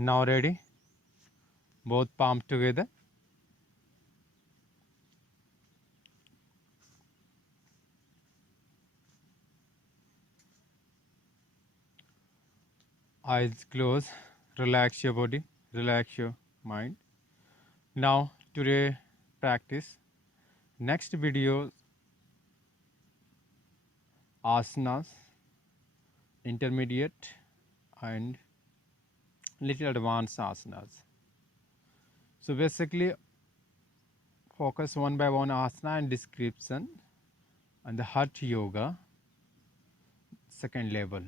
Now ready, both palms together, eyes closed, relax your body, relax your mind. Now today practice next video asanas, intermediate and little advanced asanas. So basically focus one by one asana and description and the Hatha Yoga second level.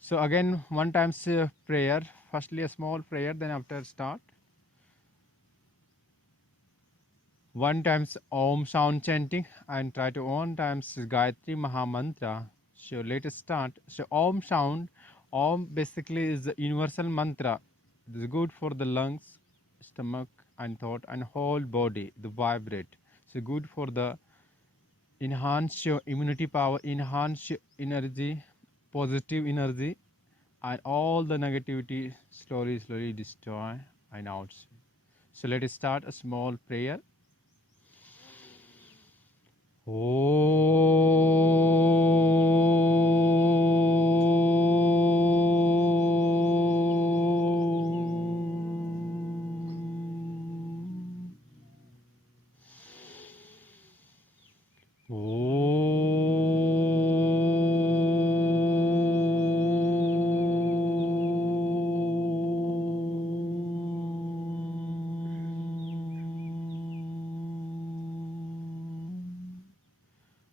So again one times prayer, firstly a small prayer, then after start one times Om sound chanting and try to one times Gayatri Maha Mantra. So let us start. So Om sound, Om basically is the universal mantra. It is good for the lungs, stomach and thought and whole body, the vibrate. So good for the enhance your immunity power, enhance your energy, positive energy and all the negativity slowly destroy and out. So let us start a small prayer.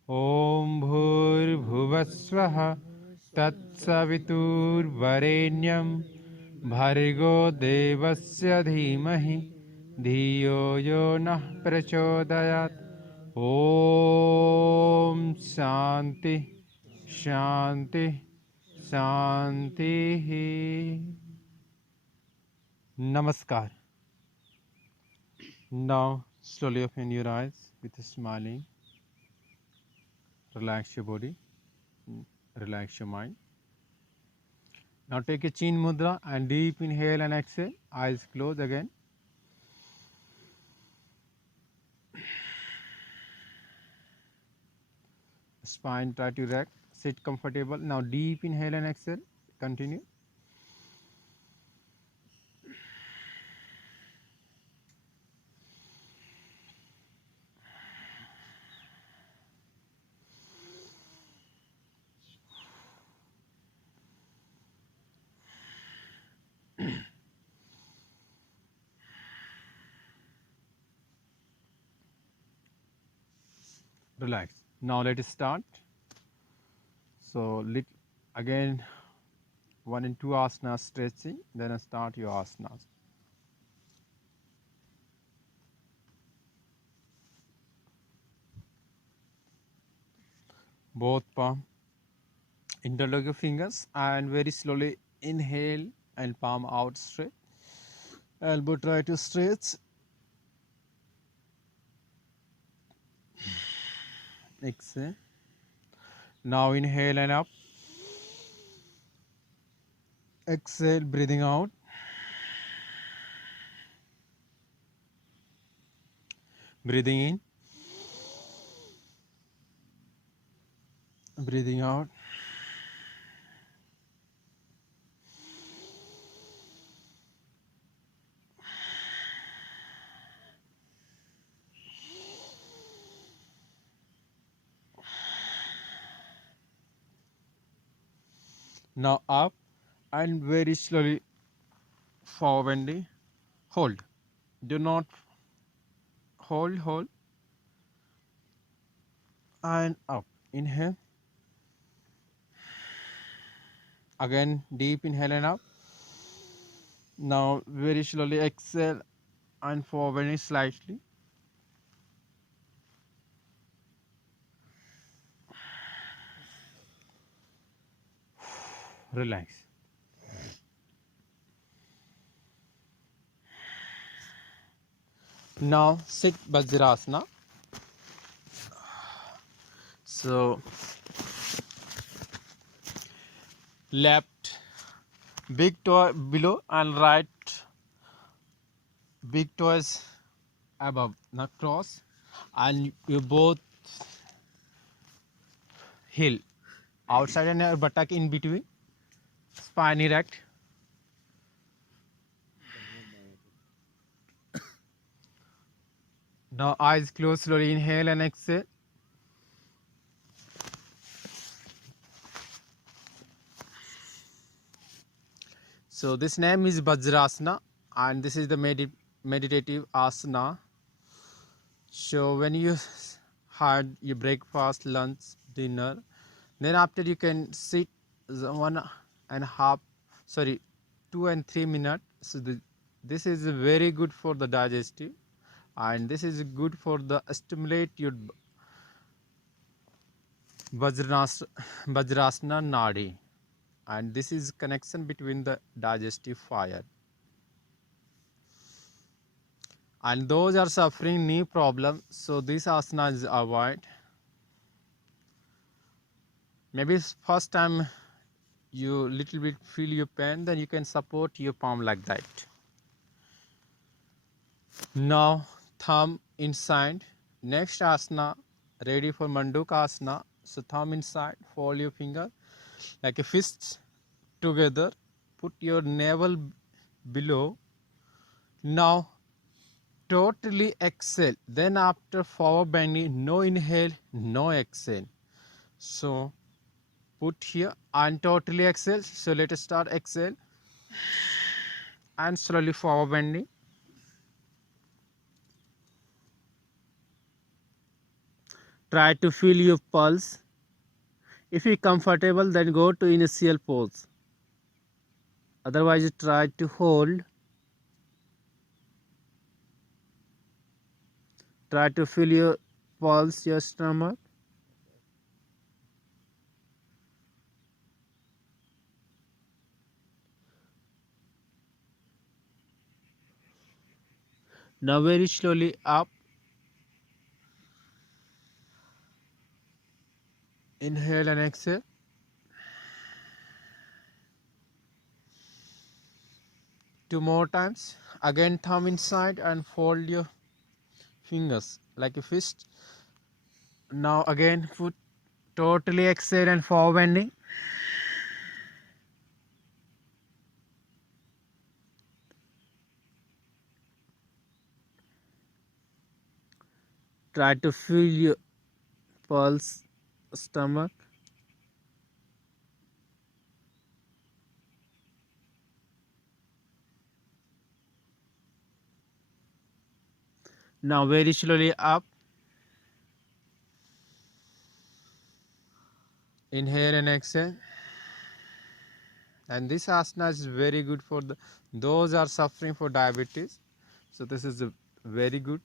ॐ भूर्भुवस्वः तत्सवितुर्वरेण्यं भर्गो देवस्य धीमहि धियो यो नः प्रचोदयात् ॐ शान्ति शान्ति शान्तिः Namaskar. Now slowly open your eyes with a smiling. Relax your body, relax your mind. Now take a chin mudra and deep inhale and exhale. Eyes closed again. Spine try to erect. Sit comfortable. Now deep inhale and exhale. Continue. Relax. Now let us start. So again 1 and 2 asanas stretching. Then I start your asanas. Both palm interlock your fingers and very slowly inhale and palm out straight. Elbow try to stretch. Exhale. Now inhale and up. Exhale, breathing out. Breathing in. Breathing out. Now up and very slowly forward. Hold. Do not hold and up. Inhale. Again deep inhale and up. Now very slowly exhale and forward slightly. Relax. Now sit Vajrasana. So left Big toe below and right big toes above. Now cross and you both heel outside and your buttock in between. Spine erect. Now eyes closed. Slowly inhale and exhale. So this name is Vajrasana and this is the meditative asana. So when you had your breakfast, lunch, dinner, then after you can sit 1.5, sorry, 2 and 3 minutes. So this is very good for the digestive, and this is good for the stimulate your Vajrasana nadi, and this is connection between the digestive fire. And those are suffering knee problem, so this asana is avoid. Maybe first time you little bit feel your pain, then you can support your palm like that. Now thumb inside. Next asana, ready for Mandukasana. Asana. So thumb inside, fold your finger like a fist together. Put your navel below. Now totally exhale. Then after forward bending, no inhale, no exhale. So put here and totally exhale. So let us start exhale and slowly forward bending. Try to feel your pulse. If you're comfortable, then go to initial pose. Otherwise, try to hold. Try to feel your pulse, your stomach. Now very slowly up. Inhale and exhale. Two more times. Again thumb inside and fold your fingers like a fist. Now again foot totally exhale and forward bending. Try to feel your pulse, stomach. Now very slowly up. Inhale and exhale. And this asana is very good for those are suffering for diabetes. So this is very good.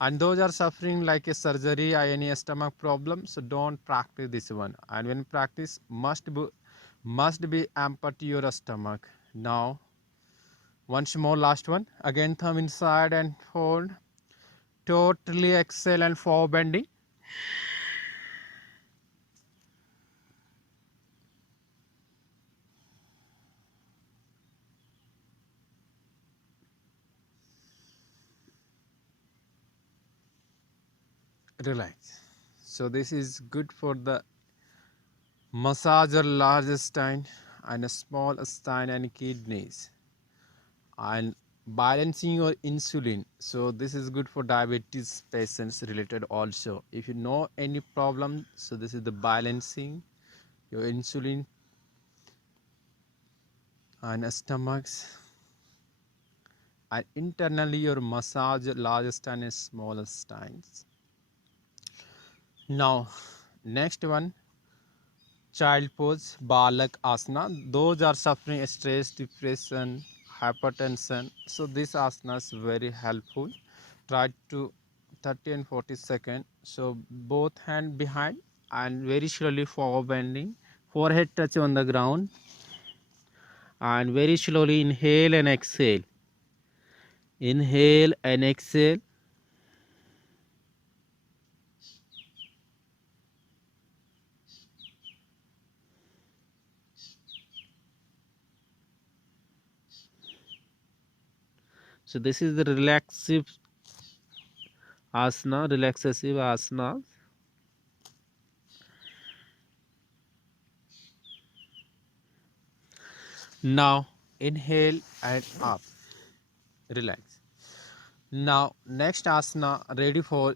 And those are suffering like a surgery or any stomach problem, so don't practice this one. And when practice, must be empty your stomach. Now once more, last one. Again thumb inside and hold. Totally exhale and forward bending. Relax. So this is good for the massage your large intestine and a small intestine and kidneys, and balancing your insulin. So this is good for diabetes patients related also. If you know any problem, so this is the balancing your insulin and stomachs, and internally your massage large intestine and small intestines. Now next one, child pose, balak asana. Those are suffering stress, depression, hypertension. So this asana is very helpful. Try to 30 and 40 seconds. So both hand behind and very slowly forward bending. Forehead touch on the ground and very slowly inhale and exhale. Inhale and exhale. So this is the relaxive asana, relaxative asana. Now inhale and up, relax. Now next asana, ready for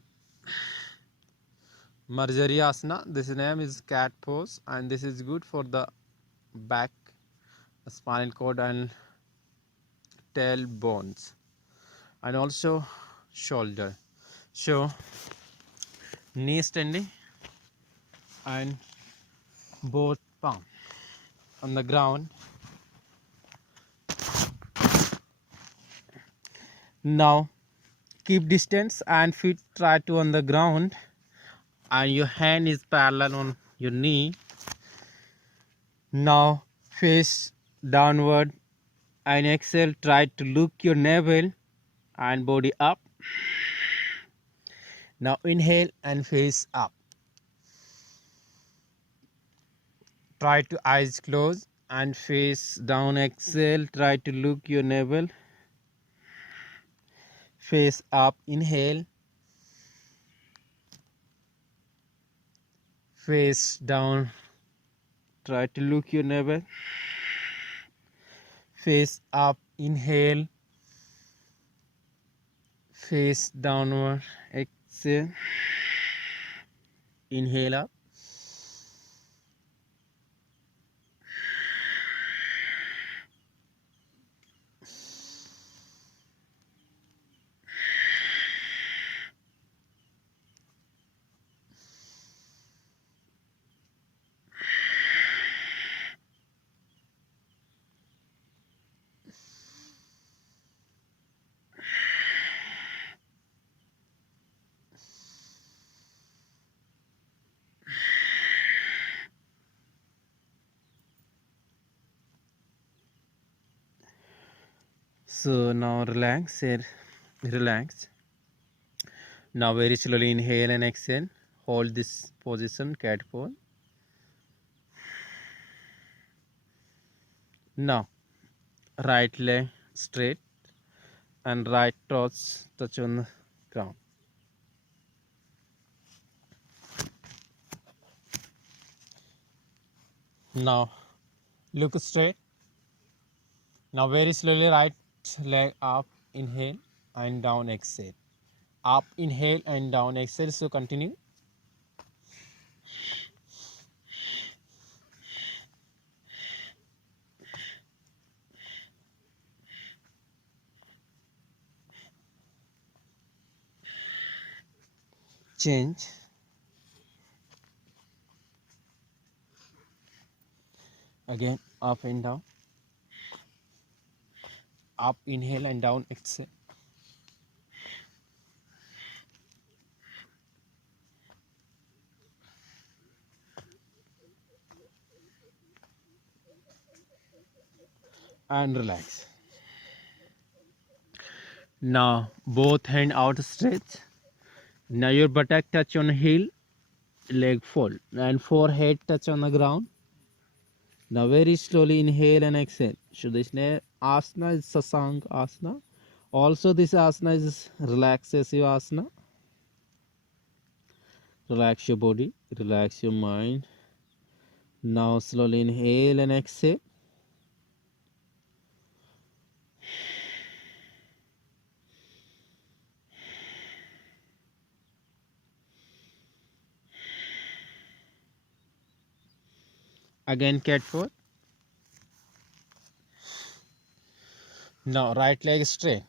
Marjari asana. This name is cat pose, and this is good for the back, spinal cord, and tail bones, and also shoulder. So knee standing and both palm on the ground. Now keep distance and feet try to on the ground, and your hand is parallel on your knee. Now face downward and exhale. Try to look your navel and body up. Now inhale and face up. Try to eyes close and face down. Exhale. Try to look your navel. Face up. Inhale. Face down. Try to look your navel. Face up. Inhale. Face downward. Exhale. Inhale up. So now relax here. Relax. Now very slowly inhale and exhale. Hold this position, cat pose. Now right leg straight and right toes touch on the ground. Now look straight. Now very slowly right leg up, inhale and down, exhale. Up, inhale and down, exhale. So continue. Change. Again up and down. Up, inhale and down, exhale. And relax. Now both hand outstretched. Now your buttock touch on heel, leg fold, and forehead touch on the ground. Now very slowly inhale and exhale. So this asana is Sasang asana. Also this asana is relaxative asana. Relax your body, relax your mind. Now slowly inhale and exhale. Again cat pose. Now right leg straight.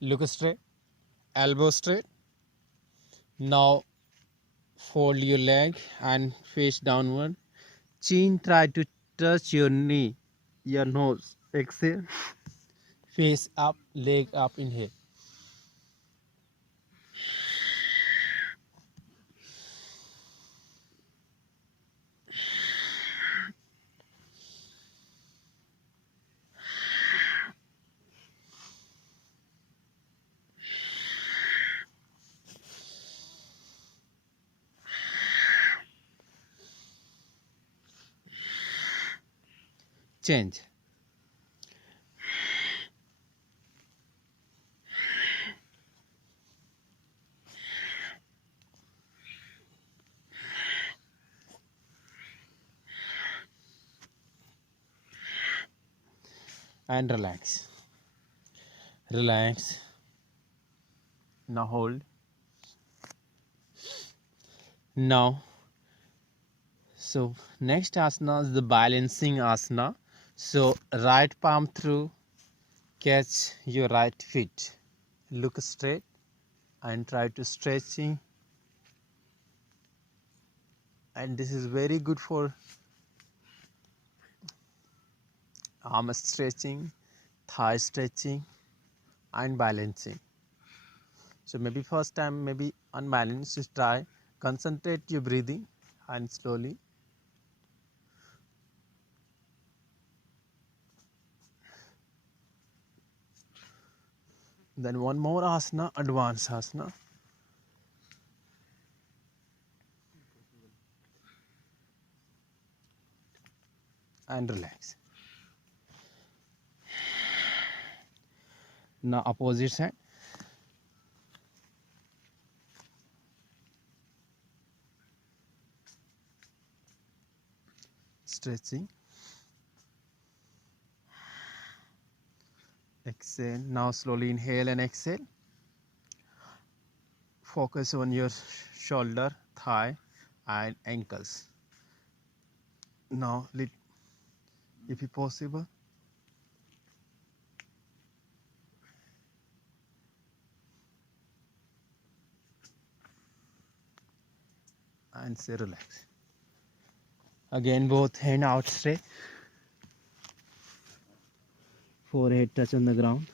Look straight. Elbow straight. Now fold your leg and face downward. Chin try to touch your knee, your nose. Exhale. Face up, leg up, inhale. Change. and relax. Relax. Now hold. Now, so next asana is the balancing asana. So right palm through, catch your right feet. Look straight and try to stretching. And this is very good for arm stretching, thigh stretching, and balancing. So maybe first time, maybe unbalanced, just try. Concentrate your breathing and slowly. Then one more asana, advanced asana. And relax. Now opposite side. Stretching. Exhale. Now slowly inhale and exhale. Focus on your shoulder, thigh, and ankles. Now, if possible, and say relax. Again, both hand out straight. Forehead touch on the ground.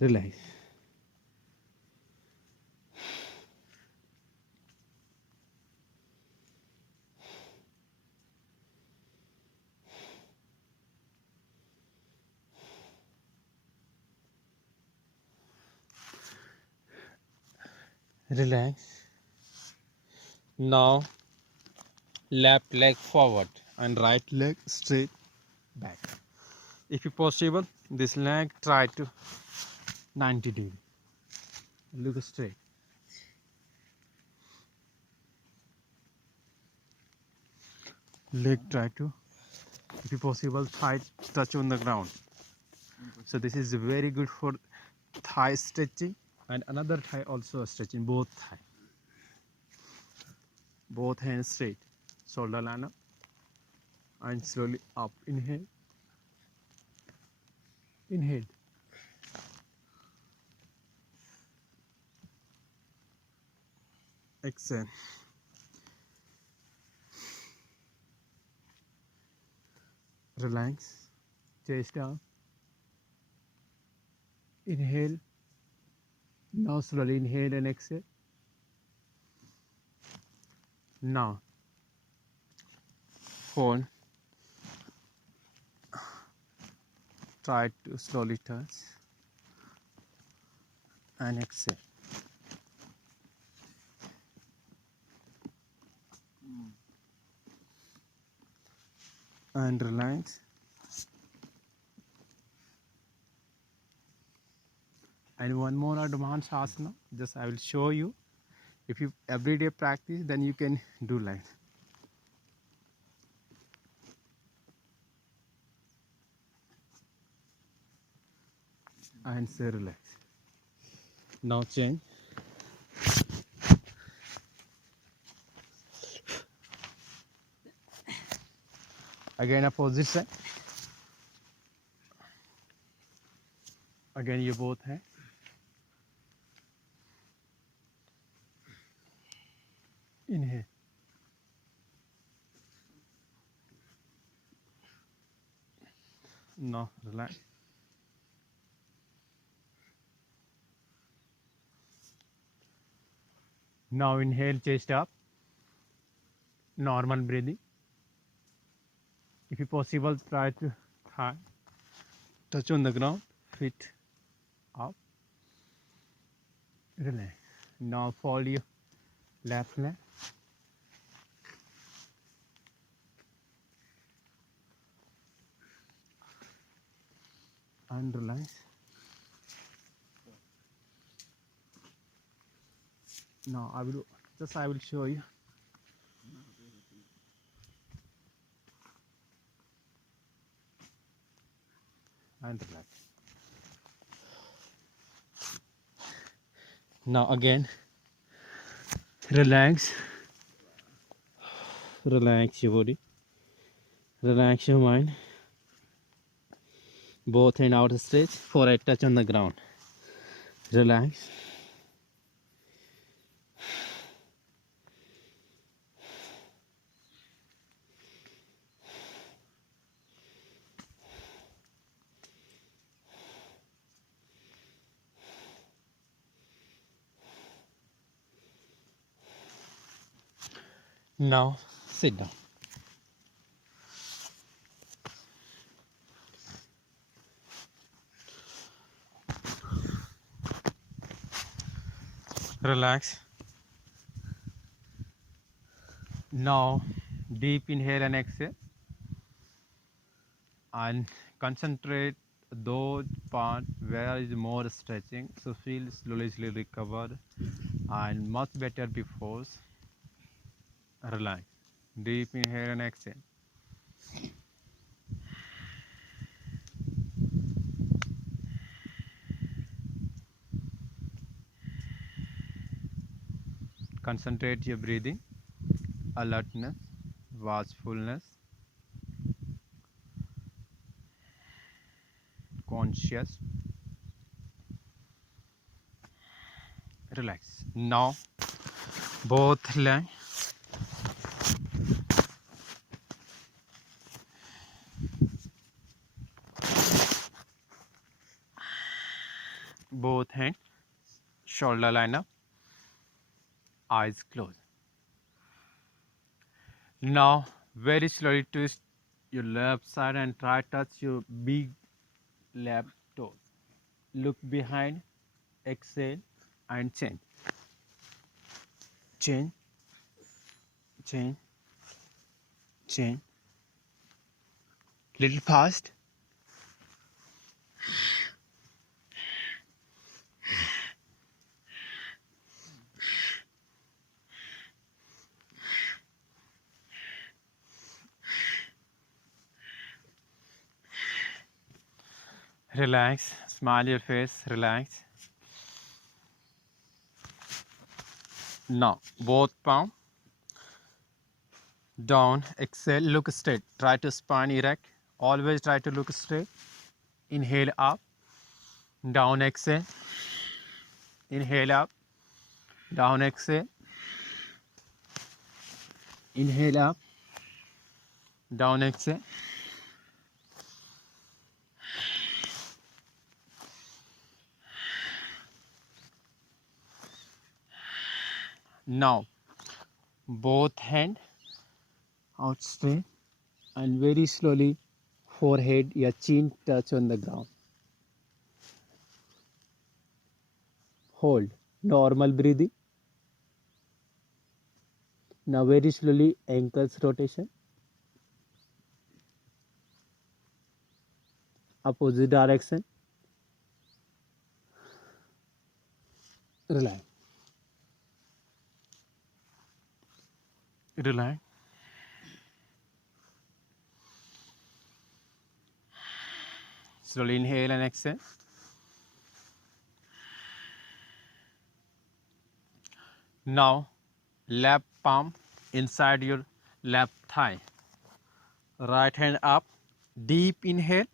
Relax. Relax. Now, left leg forward and right leg straight back. If possible, this leg try to 90 degree. Look straight. Leg try to, if possible, thigh touch on the ground. So this is very good for thigh stretching and another thigh also stretching, both thigh. Both hands straight, shoulder line up and slowly up. Inhale. Inhale. Exhale. Relax. Chest down. Inhale. Now slowly inhale and exhale. Now phone. Try to slowly touch and exhale. And relax. And one more advanced asana, just I will show you. If you everyday practice, then you can do like. And say relax. Now change. Again opposite side. Again you both hands. Inhale. Now relax. Now inhale, chest up. Normal breathing. If possible, try to thigh touch on the ground, feet up. Relax. Now fold your left leg. And relax. Now I will show you. and relax. Now again, relax, relax your body, relax your mind. Both hand out stretch, forehead touch on the ground. Relax. Now sit down. Relax. Now deep inhale and exhale, and concentrate those part where is more stretching, so feel slowly recover and much better before. Relax. Deep inhale and exhale. Concentrate your breathing, alertness, watchfulness, conscious. Relax. Now both legs, both hands, shoulder line up, eyes closed. Now very slowly twist your left side and try touch your big left toes. Look behind, exhale and change. Change, change, change. Little fast. Relax, smile your face, relax. Now both palm down, exhale, look straight. Try to spine erect. Always try to look straight. Inhale up, down, exhale. Inhale up, down, exhale. Inhale up, down, exhale. Now both hand out straight and very slowly forehead, your chin touch on the ground. Hold. Normal breathing. Now very slowly ankles rotation. Opposite direction. Relax. Relax. Slowly inhale and exhale. Now left palm inside your left thigh. Right hand up. Deep inhale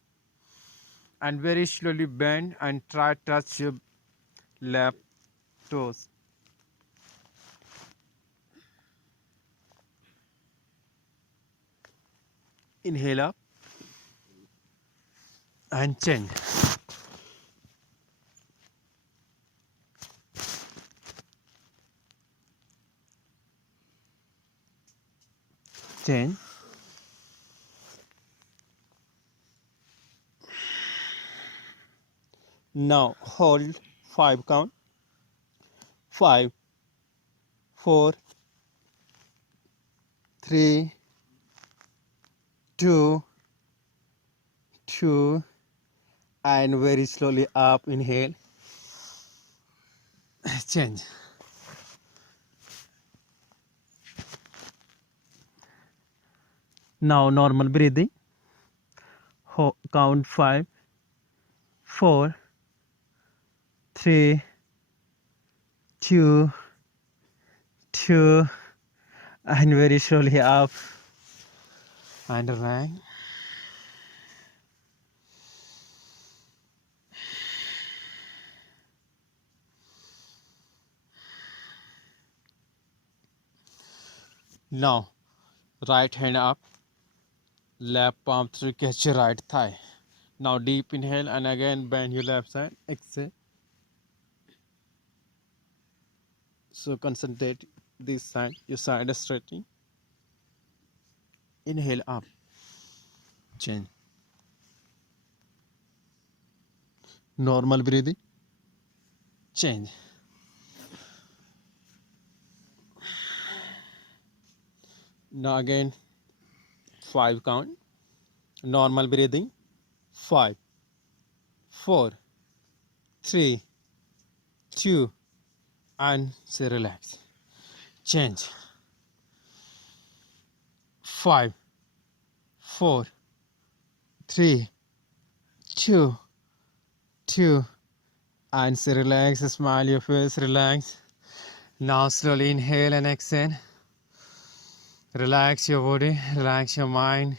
and very slowly bend and try touch your left toes. Inhale up and change. Change. Now hold 5 count. 5, 4, 3, 2, 2, and very slowly up, inhale, change. Now normal breathing, count 5, 4, 3, 2, 2, and very slowly up and relax. Now, right hand up, left palm through, catch your right thigh. Now deep inhale and again bend your left side, exhale. So concentrate this side, your side is stretching. Inhale up, change. Normal breathing, change. Now again 5 count. Normal breathing, 5, 4, 3, 2, and say relax. Change. 5, 4, 3, 2, 2, and say relax. Smile your face, relax. Now slowly inhale and exhale. Relax your body, relax your mind.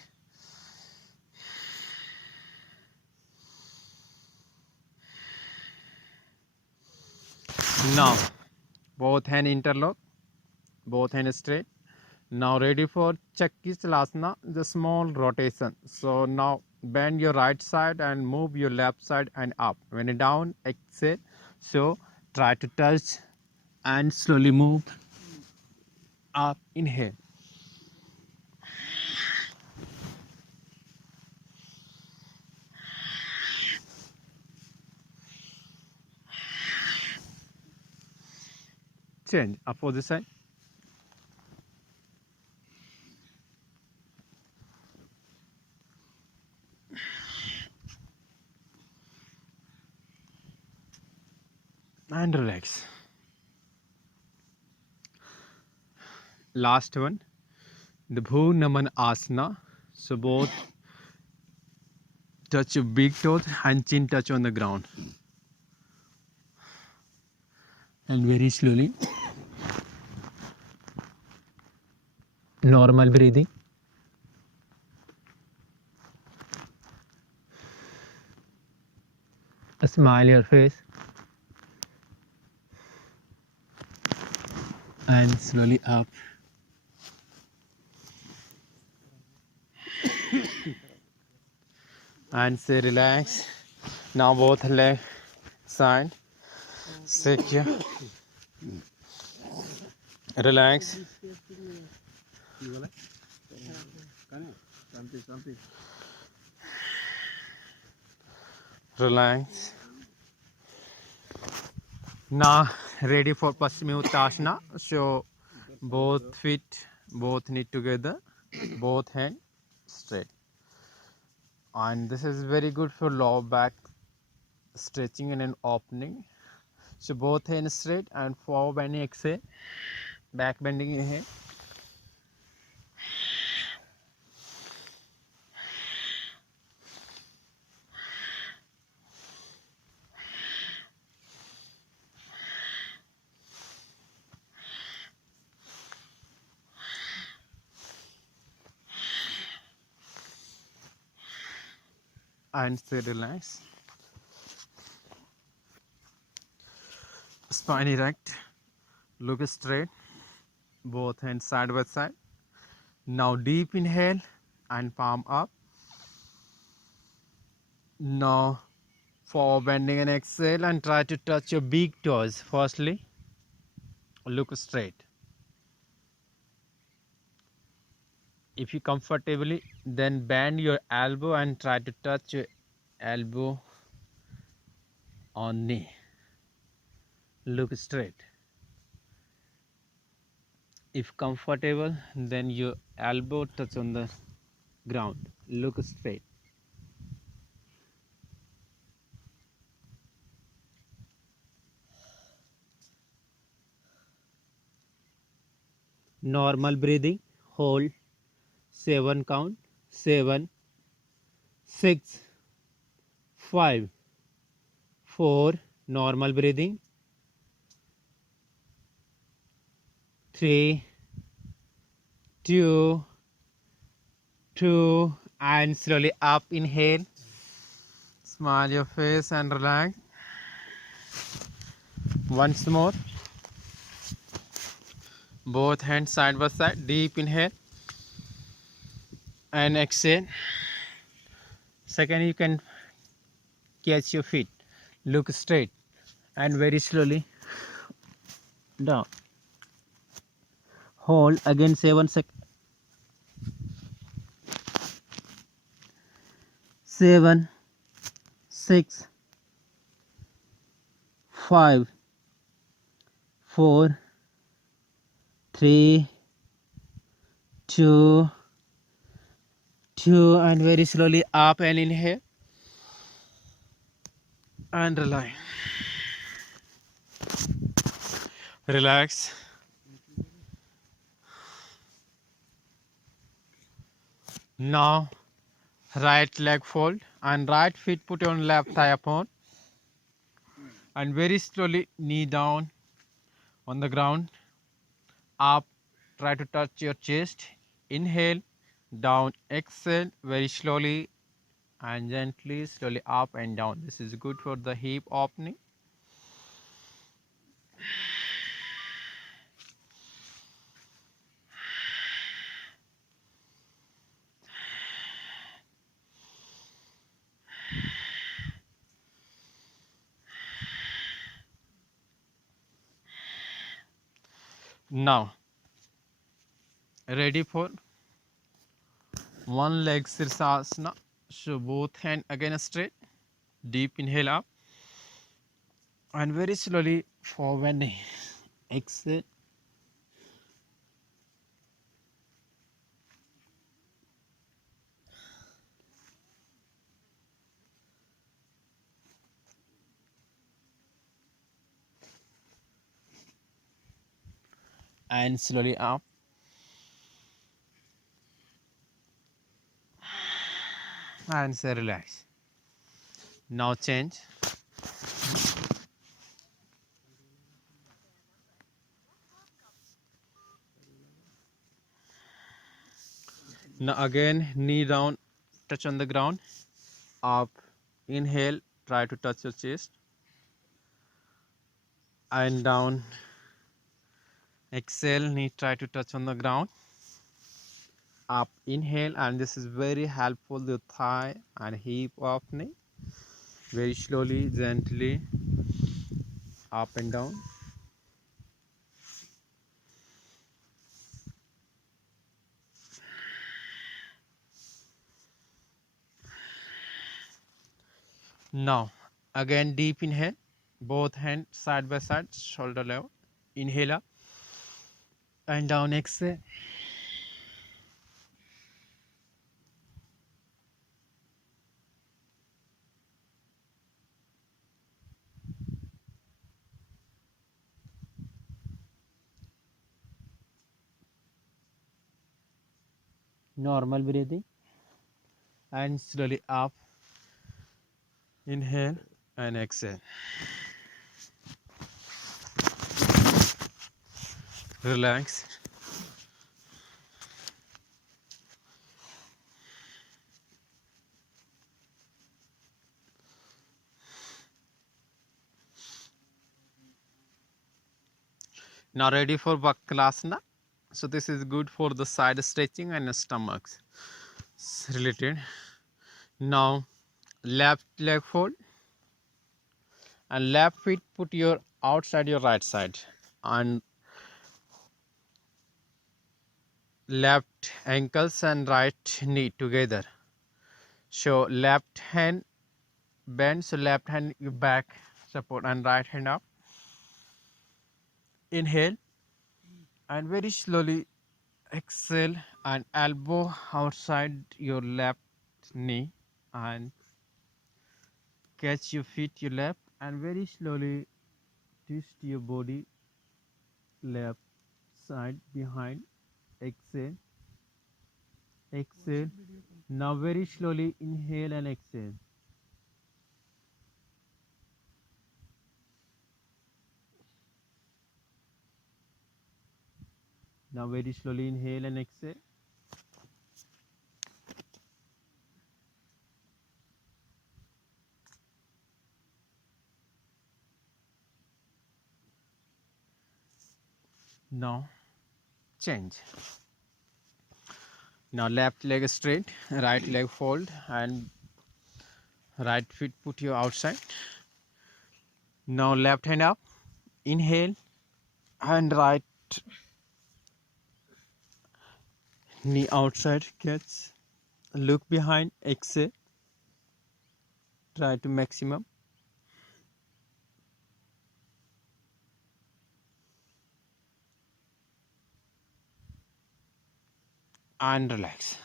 Now both hand interlock, both hands straight. Now ready for Chakki Chalasana, the small rotation. So now bend your right side and move your left side and up. When you're down, exhale. So try to touch and slowly move up. Inhale. Change. Opposite side. And relax. Last one. The Bhu Naman Asana. So both touch your big toes and chin touch on the ground. And very slowly. Normal breathing. Smile your face. And slowly up. And say relax. Now both leg side. Secure. Relax. Relax. Now ready for Paschimottanasana. Uttanasana. So both feet, both knee together, both hand straight. And this is very good for lower back stretching and an opening. So both hands straight and forward bending exhale, back bending inhale. And stay relaxed. Spine erect, look straight, both hands side by side. Now deep inhale and palm up. Now forward bending and exhale and try to touch your big toes. Firstly, look straight. If you comfortably, then bend your elbow and try to touch your elbow on knee. Look straight. If comfortable, then your elbow touch on the ground. Look straight. Normal breathing, hold 7 count, 7, 6, 5, 4 normal breathing, 3 2 2 and slowly up. Inhale, smile your face and relax. Once more, both hands side by side. Deep inhale and exhale. Second, you can catch your feet, look straight and very slowly down. Hold again 7 seconds. 7 6 5 4 3 2 2 and very slowly up and inhale and relax. Relax. Now right leg fold and right feet put on left thigh upon and very slowly knee down on the ground. Up, try to touch your chest. Inhale, down, exhale very slowly and gently, slowly up and down. This is good for the hip opening. Now, ready for one leg Sirsasana. So both hand again straight. Deep inhale up and very slowly forward. Exhale. And slowly up and say relax. Now change. Now again knee down, touch on the ground. Up, inhale, try to touch your chest and down. Exhale, knee try to touch on the ground. Up, inhale, and this is very helpful, the thigh and hip opening. Very slowly, gently, up and down. Now, again deep inhale, both hands side by side, shoulder level. Inhale up and down, exhale. Normal breathing and slowly up. Inhale and exhale. Relax. Now ready for Vakkalasana. So this is good for the side stretching and stomachs related. Now left leg fold and left feet put your outside your right side and left ankles and right knee together. So left hand bend, so left hand you back support and right hand up. Inhale and very slowly exhale and elbow outside your left knee and catch your feet your left and very slowly twist your body left side behind. Exhale, exhale. Now very slowly inhale and exhale. Now very slowly inhale and exhale. Now change. Now left leg straight, right leg fold, and right foot put you outside. Now left hand up, inhale, and right knee outside, catch, look behind, exhale, try to maximum. And relax.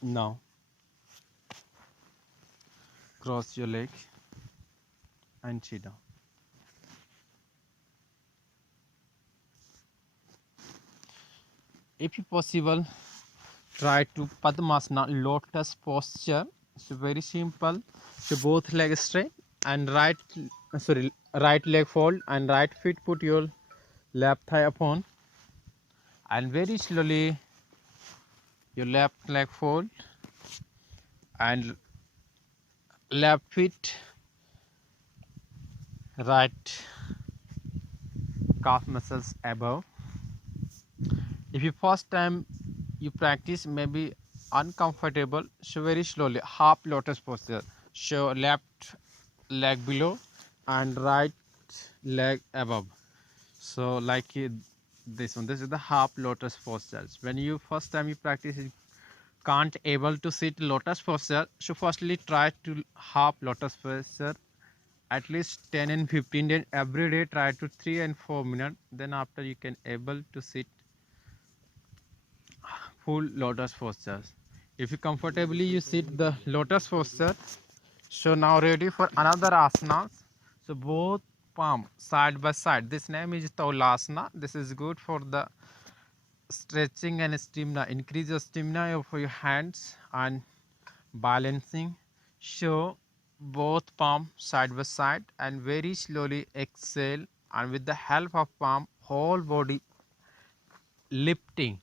Now cross your leg and sit down. If possible, try to Padmasana, lotus posture. So very simple. So both legs straight and right leg fold and right foot put your left thigh upon, and very slowly your left leg fold and left foot, right calf muscles above. If you first time you practice maybe uncomfortable, so very slowly half lotus posture. So left leg below and right leg above. So like this one, this is the half lotus postures. When you first time you practice, you can't able to sit lotus posture, so firstly try to half lotus posture at least 10 and 15 days every day. Try to 3 and 4 minutes, then after you can able to sit full lotus postures. If you comfortably you sit the lotus posture. So now ready for another asana. So both palm side by side. This name is Taulasana. This is good for the stretching and stamina. Increase your stamina of your hands and balancing. So both palm side by side and very slowly exhale, and with the help of palm whole body lifting.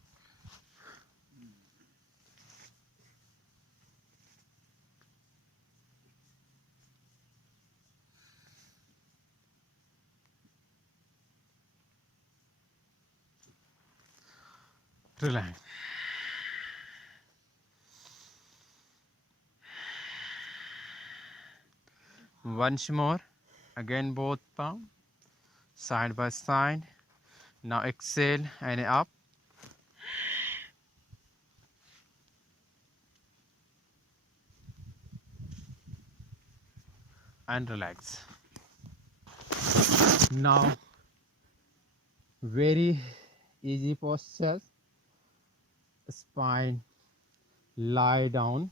Relax. Once more, again both palm side by side. Now exhale and up. And relax. Now very easy postures. Spine lie down,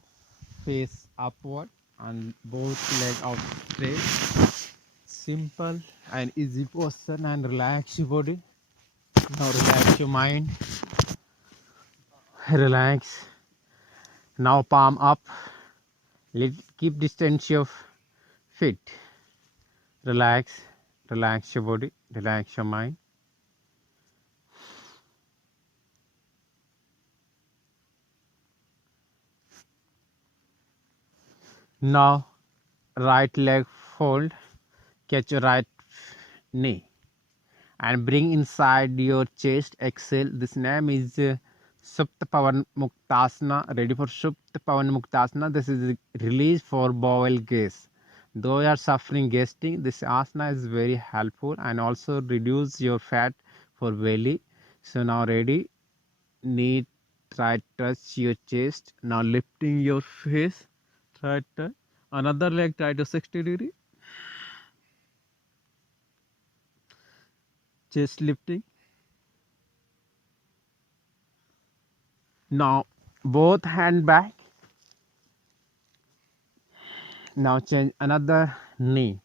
face upward, and both legs out straight. Simple and easy posture, and relax your body. Now relax your mind. Relax. Now palm up. Keep distance of feet. Relax. Relax your body. Relax your mind. Now right leg fold. Catch your right knee and bring inside your chest. Exhale. This name is Supta Pavan Muktasana. Ready for Supta Pavan Muktasana. This is release for bowel gas. Though you are suffering gastric, this asana is very helpful and also reduce your fat for belly. So now ready. Knee try to touch your chest. Now lifting your face. Try to another leg try to 60-degree. Chest lifting. Now both hand back. Now change another knee.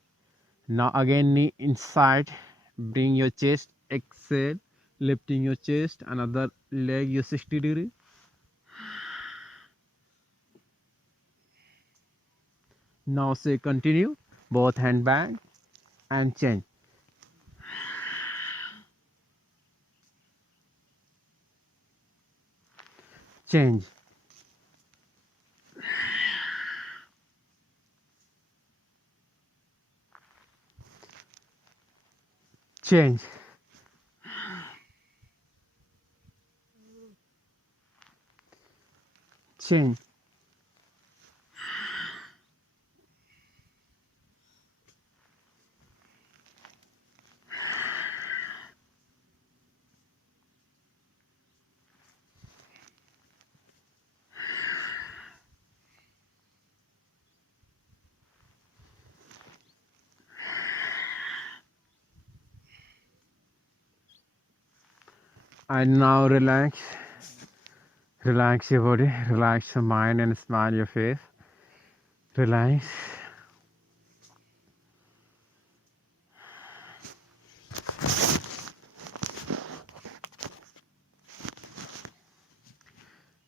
Now again knee inside, bring your chest, exhale, lifting your chest, another leg you 60 degree. Now say continue, both hand back and change. Change. Change. Change. And now relax. Relax your body, relax your mind and smile your face. Relax.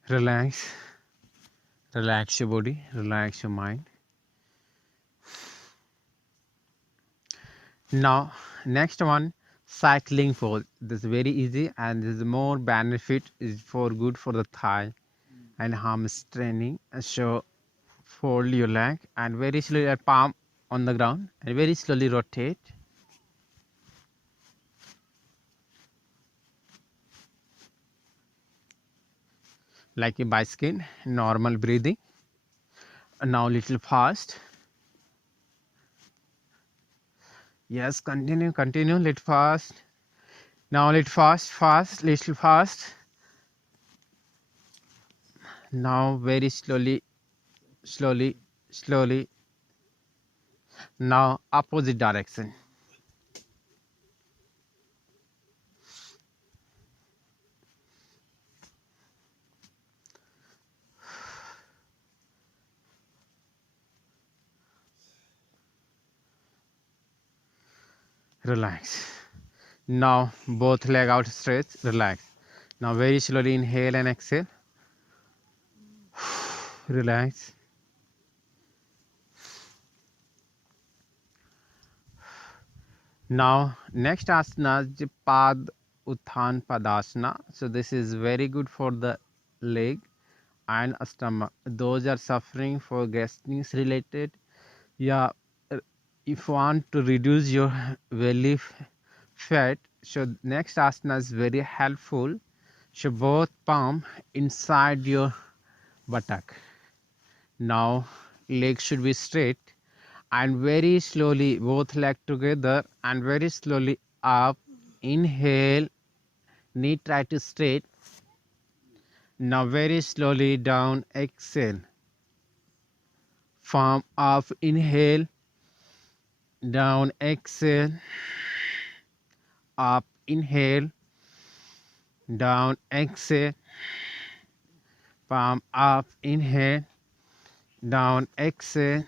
Relax. Relax your body, relax your mind. Now, next one, cycling pose. This is very easy and this is more benefit is for good for the thigh and hamstring. So fold your leg and very slowly palm on the ground and very slowly rotate. Like a bicycle, normal breathing. Now little fast. Yes, continue, little fast. Now little fast, little fast. Now very slowly. Now opposite direction. Relax. Now both leg out stretch, relax. Now very slowly inhale and exhale. Relax. Now next asana is Pad Uttan Padasana. So this is very good for the leg and stomach. Those are suffering for gastritis related. Yeah, if you want to reduce your belly fat, so next asana is very helpful. So both palm inside your buttock. Now legs should be straight and very slowly both leg together and very slowly up. Inhale, knee try to straight. Now very slowly down, exhale. Palm up, inhale, down, exhale, up, inhale, down, exhale, palm up, inhale, down, exhale.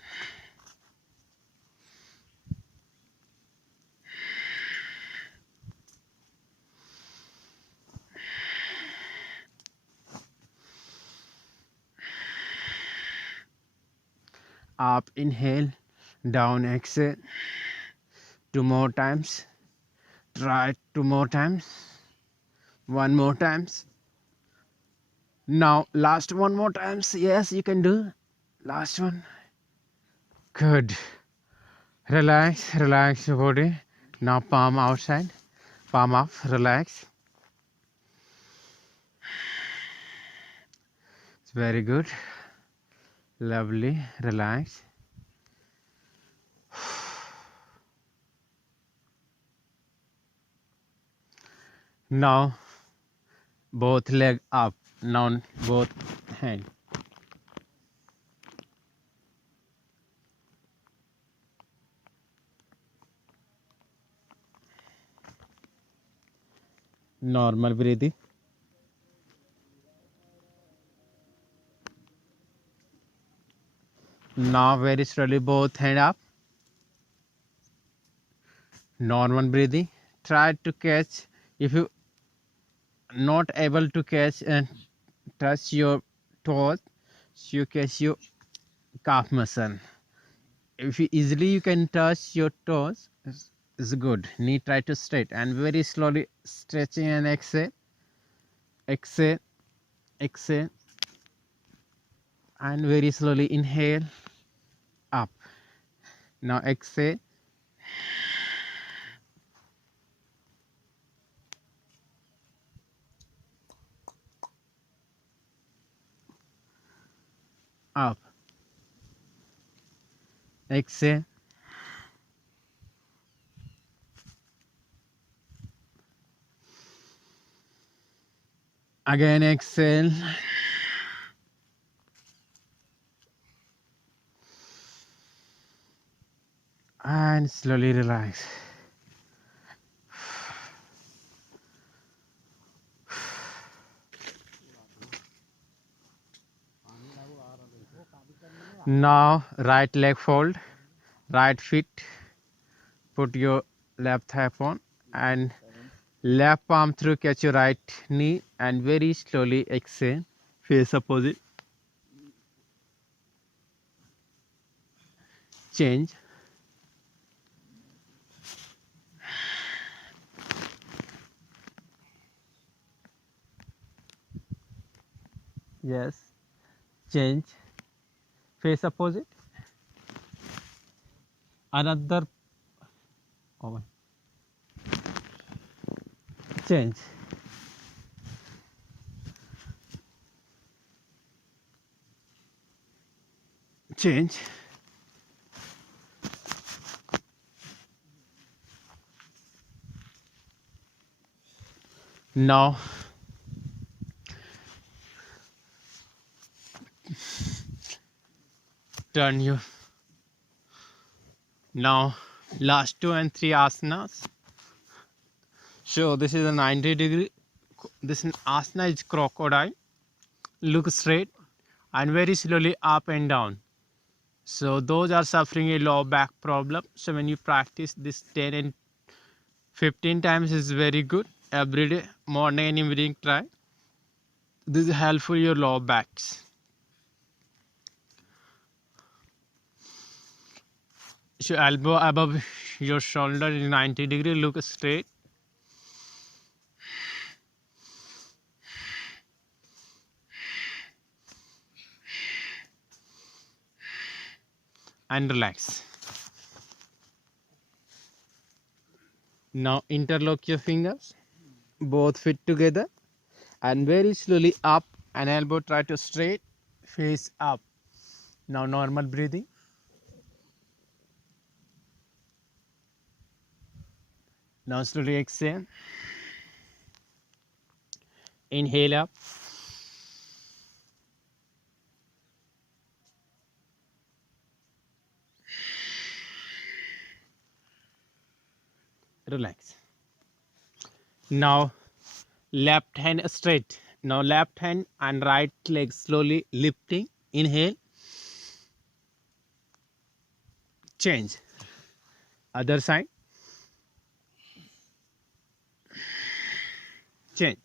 Up, inhale, down, exhale. 2 more times. Try 2 more times. 1 more times. Now last 1 more times. Yes, you can do. Last one. Good. Relax your body. Now palm outside. Palm up. Relax. It's very good. Lovely. Relax. Now both leg up. Now both hand. Normal breathing. Now very slowly both hand up. Normal breathing. Try to catch. If you not able to catch and touch your toes, so you catch your calf muscle. If you easily you can touch your toes, is good. Knee try to straight and very slowly stretching and exhale, exhale, exhale, and very slowly inhale up. Now exhale. Up. Exhale. Again exhale. And slowly relax. Now right leg fold, right feet, put your left thigh on and left palm through catch your right knee and very slowly exhale, face opposite, change. Yes, change, face opposite, another, oh, change. Change. Now turn you. Now last 2 and 3 asanas. So this is a 90-degree. This asana is crocodile. Look straight and very slowly up and down. So those are suffering a low back problem. So when you practice this 10 and 15 times is very good. Every day, morning and evening try. This is helpful your low backs. So elbow above your shoulder in 90-degree. Look straight. And relax. Now interlock your fingers, both feet together, and very slowly up and elbow try to straight, face up. Now normal breathing. Now slowly exhale. Inhale up. Relax. Now left hand straight. Now left hand and right leg slowly lifting. Inhale. Change. Other side. Change.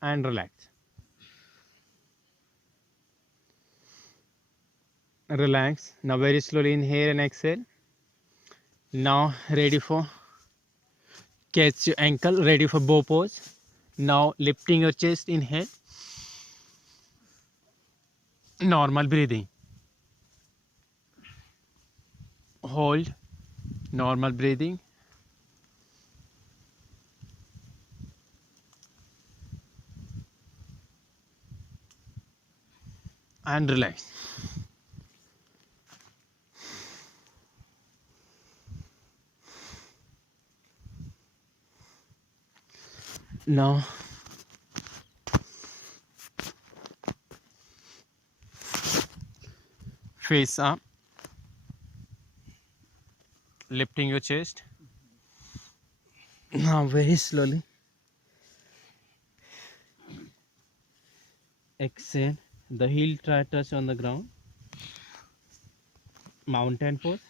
And relax. Relax. Now very slowly inhale and exhale. Now ready for catch your ankle. Ready for bow pose. Now lifting your chest. Inhale. Normal breathing. Hold. Normal breathing. And relax. Now face up, lifting your chest. Now very slowly Exhale. The heel try touch on the ground. Mountain pose.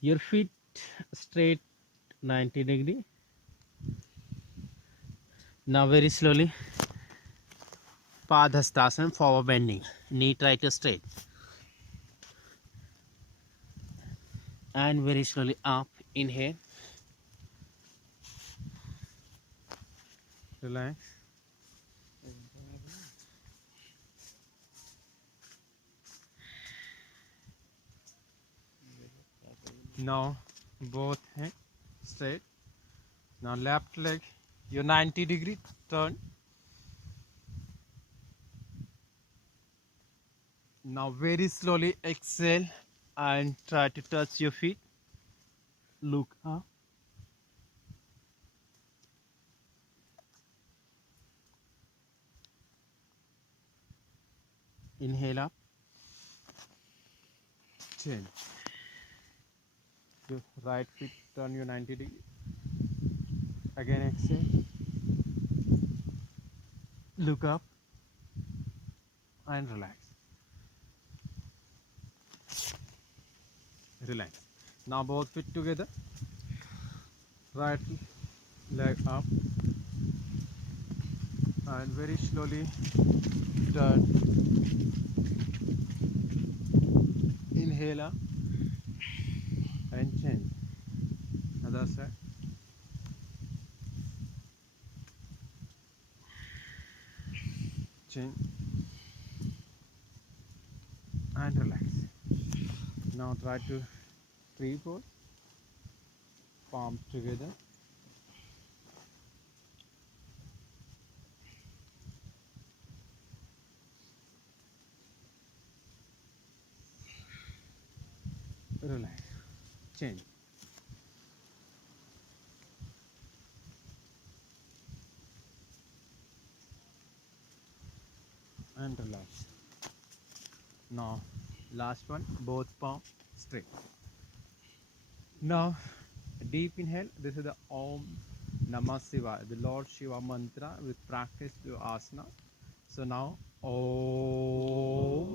Your feet straight 90 degree. Now very slowly Padhastasana, forward bending. Knee try to straight. And very slowly up. Inhale. Relax. Now both hands straight. Now left leg, your 90-degree turn. Now very slowly exhale and try to touch your feet. Look up. Inhale up. Change. Your right feet turn your 90 degree. Again exhale. Look up and relax. Relax. Now both feet together. Right leg up and very slowly turn. Inhale up and change. Other side. Change and relax. Now try to tree pose. Palms together. Relax. Change. And relax. Now last one, both palms straight. Now deep inhale. This is the Om Namah Shivaya, the Lord Shiva mantra with practice to asana. So now Om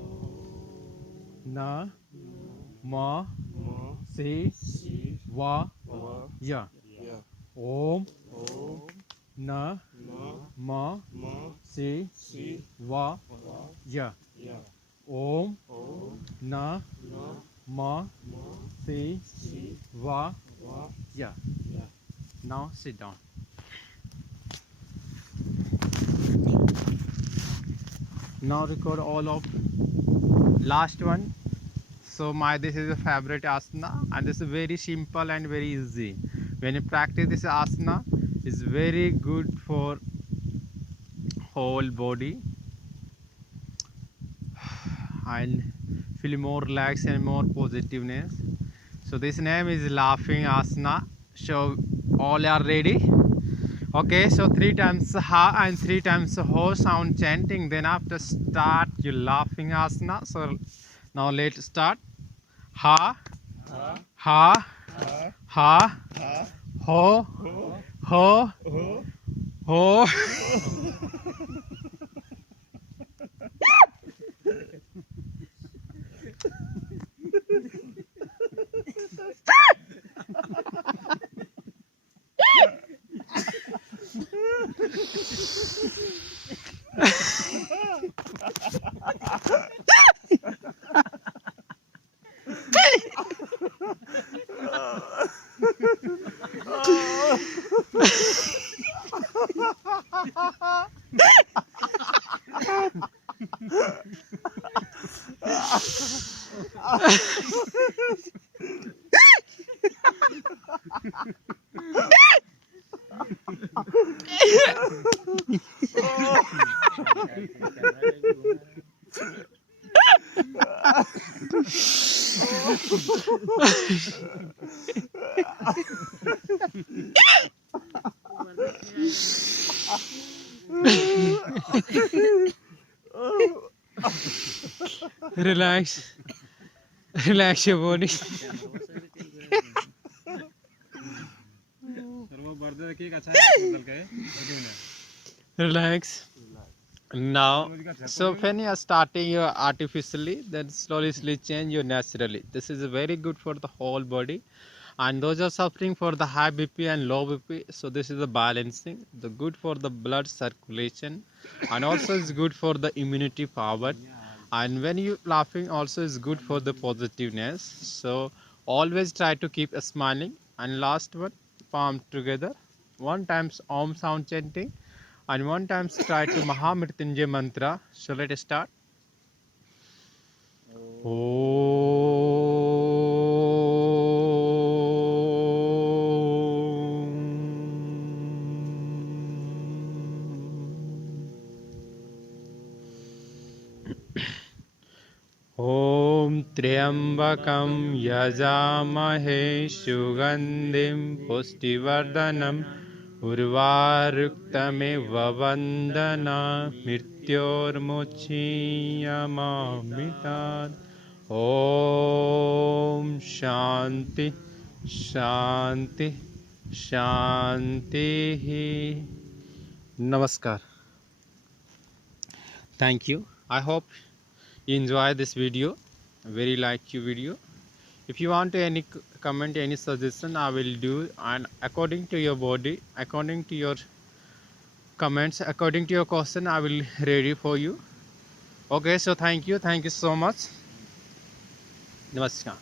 Namah Shivaya. Om Namah Shivaya. Om Namah Shivaya. Now sit down. Now record all of last one. So this is a favorite asana and this is very simple and very easy. When you practice this asana, it's very good for whole body and feel more relaxed and more positiveness. So this name is laughing asana. So all are ready. Okay, so 3 times ha and 3 times ho sound chanting. Then after start you laughing asana. So now let's start. Ha, ha, ha, ho, ho, ho. Relax. Relax your body. Relax. Now, so when you are starting your artificially, then slowly change your naturally. This is very good for the whole body. And those are suffering for the high BP and low BP, so this is the balancing. The good for the blood circulation, and also is good for the immunity power. And when you laughing, also is good for the positiveness. So always try to keep smiling. And last one, palm together. One times Om sound chanting and one time try to Mahamrityunjay mantra. So let us start. ॐ त्र्यम्बकं यजामहे सुगन्धिं पुष्टिवर्धनम् उर्वारुक्तमेव वन्दना मृत्योर्मुक्षीयमामृतात् ॐ शान्ति शान्ति शान्तिः नमस्कार. Thank you. I hope you enjoy this video. Very like your video. If you want any comment, any suggestion, I will do, and according to your body, according to your comments, according to your question, I will ready for you. Okay, so thank you so much. Namaskar.